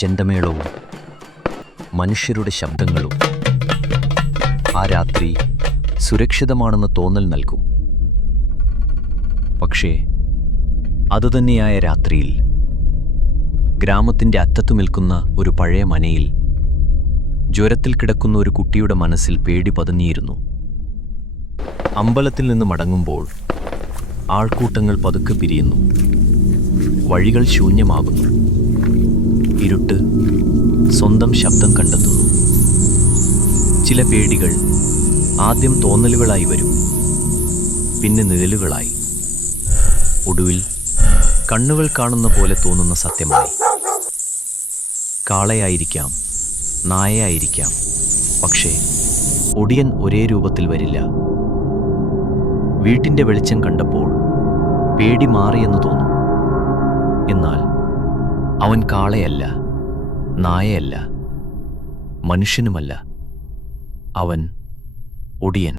ചെണ്ടമേളവും മനുഷ്യരുടെ ശബ്ദങ്ങളും ആ രാത്രി സുരക്ഷിതമാണെന്ന് തോന്നൽ നൽകും. പക്ഷേ അതുതന്നെയായ രാത്രിയിൽ ഗ്രാമത്തിൻ്റെ അറ്റത്തു നിൽക്കുന്ന ഒരു പഴയ മനയിൽ ജ്വരത്തിൽ കിടക്കുന്ന ഒരു കുട്ടിയുടെ മനസ്സിൽ പേടി പതുങ്ങിയിരുന്നു. അമ്പലത്തിൽ നിന്ന് മടങ്ങുമ്പോൾ ആൾക്കൂട്ടങ്ങൾ പതുക്കെ പിരിയുന്നു. വഴികൾ ശൂന്യമാകുന്നു. ഇരുട്ട് സ്വന്തം ശബ്ദം കണ്ടെത്തുന്നു. ചില പേടികൾ ആദ്യം തോന്നലുകളായി വരും, പിന്നെ നിഴലുകളായി, ഒടുവിൽ കണ്ണുകൾ കാണുന്ന പോലെ തോന്നുന്ന സത്യമായി. കാളയായിരിക്കാം, നായയായിരിക്കാം, പക്ഷേ ഒടിയൻ ഒരേ രൂപത്തിൽ വരില്ല. വീട്ടിൻ്റെ വെളിച്ചം കണ്ടപ്പോൾ പേടി മാറിയെന്ന് തോന്നും. എന്നാൽ അവൻ കാളയല്ല, നായയല്ല, മനുഷ്യനുമല്ല. അവൻ ഒടിയൻ.